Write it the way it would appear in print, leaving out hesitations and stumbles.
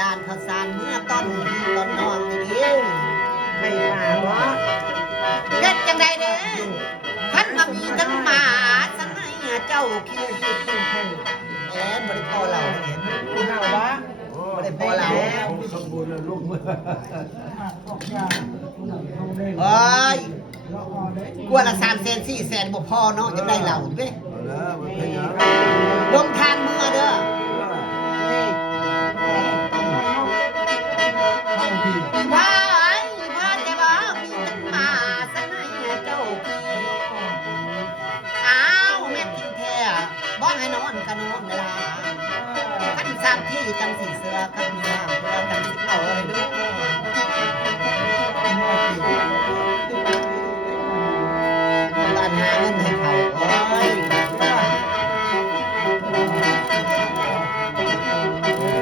ลานข้าวสารเมื่อต้นน้องนี่เอง ไม่ป่าวะ เด็ดจังใดเด้อขันมามีทั้งหมาสังให้เจ้าขี้แอนบริพอเราเนี่ย กูเน่าวะ บริพอเรา สมบูรณ์ลูกเมื่อ โอ้ยกลัวละ300,000 400,000บ่พอเนาะจะได้เราเด้ แล้วมันเป็นยัง ลงทางเมื่อเด้อ พี่ พายพาแต่ว่ามีทั้งหมาสังให้เจ้าขี้อ้าวแม่ทิ้งแท้บ่ให้นอนก็นอนเวลาขันสามที่จังสีเสือขันสามเพื่อจังสีเอาเลยเด้อบ้านหาเงินให้เขา